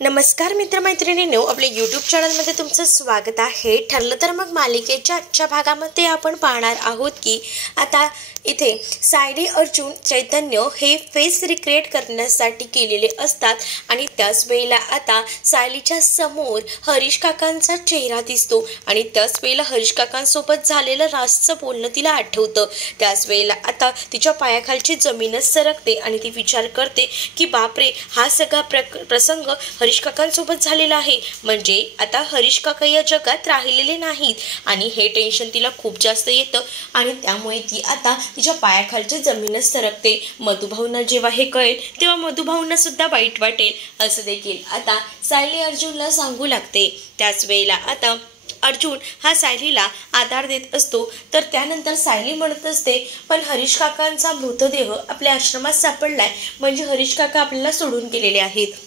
नमस्कार मित्रमैत्रिणींनो, आपल्या यूट्यूब चॅनलमध्ये तुमचं स्वागत आहे। ठरलं तर मग मालिकेच्या आजच्या भागामध्ये आपण पाहणार आहोत की आता इथे सायली अर्जुन चैतन्य हे फेस रिक्रिएट करण्यासाठी केलेले असतात आणि त्याच वेळेला आता सायलीच्या समोर हरीश काकांचा चेहरा दिसतो आणि त्याच वेळेला हरीश काकांसोबत झालेलं राजचं बोलणं तिला आठवतं। त्याच वेळेला आता तिच्या पायाखालची जमीनच सरकते आणि ती विचार करते की बापरे, हा सगळा प्रसंग हरीश काकांसोबत झालेला आहे, म्हणजे आता हरीश काका या जगात राहिलेले नाहीत आणि हे टेन्शन तिला खूप जास्त येतं आणि त्यामुळे ती आता तिच्या पायाखालची जमीनच सरकते। मधुभाऊंना जेव्हा हे कळेल तेव्हा मधुभाऊंना सुद्धा वाईट वाटेल असं देखील आता सायली अर्जुनला सांगू लागते। त्याच वेळेला आता अर्जुन हा सायलीला आधार देत असतो, तर त्यानंतर सायली म्हणत असते पण हरीश काकांचा मृतदेह आपल्या आश्रमात सापडलाय, म्हणजे हरीश काका आपल्याला सोडून गेलेले आहेत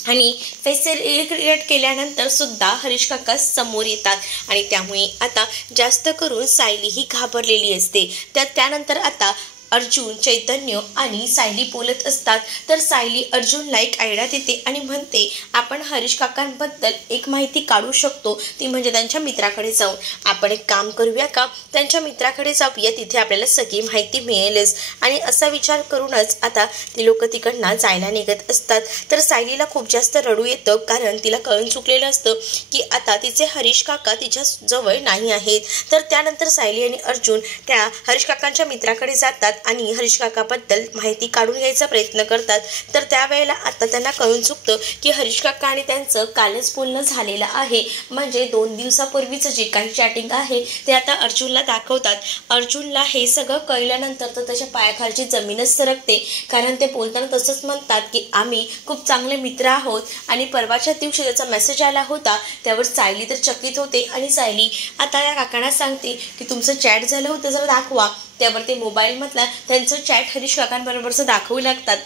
आणि फेस रिक्रिएट केल्यानंतर सुद्धा हरीश काका समोर येतात आणि त्यामुळे आता जास्त करून सायली ही घाबरलेली असते। त्यानंतर आता अर्जुन चैतन्य आणि सायली बोलत असतात, तर सायली अर्जुनला एक आयडिया देते आणि म्हणते आपण हरीश काकांबद्दल एक माहिती काढू शकतो, ती म्हणजे त्यांच्या मित्राकडे जाऊन आपण एक काम करूया का, त्यांच्या मित्राकडे जाऊया, तिथे आपल्याला सगळी माहिती मिळेलच। आणि असा विचार करूनच आता ती लोक तिकडनं जायला निघत असतात। तर सायलीला खूप जास्त रडू येतं, कारण तिला कळून चुकलेलं असतं की आता तिचे हरीश काका तिच्या जवळ नाही आहेत। तर त्यानंतर सायली आणि अर्जुन त्या हरीश काकांच्या मित्राकडे जातात आणि हरीश काकाबद्दल माहिती काढून घ्यायचा प्रयत्न करतात। तर त्यावेळेला आता त्यांना कळून चुकतं की हरीश काका आणि त्यांचं कालच बोलणं झालेलं आहे, म्हणजे 2 दिवसापूर्वीचं जे काही चॅटिंग आहे ते आता अर्जुनला दाखवतात। अर्जुनला हे सगळं कळल्यानंतर तर त्याच्या पायाखालची जमीनच सरकते, कारण ते बोलताना तसंच म्हणतात की आम्ही खूप चांगले मित्र आहोत आणि परवाच्या दिवशी त्याचा मेसेज आला होता त्यावर सायली तर चकित होते आणि सायली आता या काकांना सांगते की तुमचं चॅट झालं होतं जरा दाखवा। त्यावर ते मोबाईलमधला त्यांचं चॅट हरीश काकांबरोबरचं दाखवू लागतात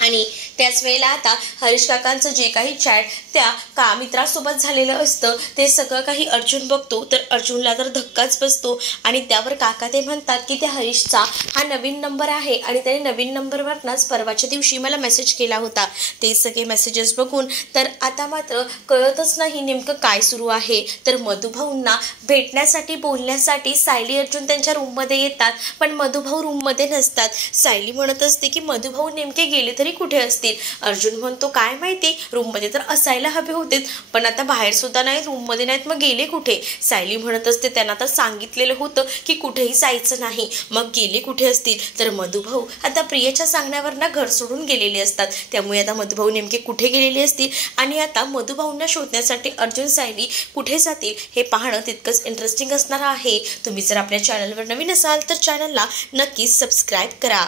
आणि त्याच वेळेला आता हरीश काकांचं जे काही चॅट त्या मित्रासोबत झालेलं असतं ते सगळं काही अर्जुन बघतो, तर अर्जुनला तर धक्काच बसतो आणि त्यावर काका ते म्हणतात की त्या हरीशचा हा नवीन नंबर आहे आणि त्याने नवीन नंबरवरनंच परवाच्या दिवशी मला मेसेज केला होता। ते सगळे मेसेजेस बघून तर आता मात्र कळतच नाही नेमकं काय सुरू आहे। तर मधुभाऊंना भेटण्यासाठी बोलण्यासाठी सायली अर्जुन त्यांच्या रूममध्ये येतात, पण मधुभाऊ रूममध्ये नसतात। सायली म्हणत असते की मधुभाऊ नेमके गेले तरी कुठे असतील। अर्जुन म्हणतो काय माहिती, रूममध्ये तर असायला हवे होते, पण आता बाहेर सुद्धा नाही, रूममध्ये नाहीत, मग गेले कुठे। सायली म्हणत असते त्यांना तर सांगितलेलं होतं की कुठेही जायचं नाही, मग गेले कुठे असतील। तर मधुभाऊ आता प्रियेच्या सांगण्यावरनं घर सोडून गेलेले असतात, त्यामुळे आता मधुभाऊ नेमके कुठे गेलेले असतील आणि आता मधुभाऊंना शोधण्यासाठी अर्जुन सायली कुठे जातील हे पाहणं तितकंच इंटरेस्टिंग असणार आहे। तुम्ही जर आपल्या चॅनलवर नवीन असाल तर चॅनलला नक्कीच सबस्क्राईब करा।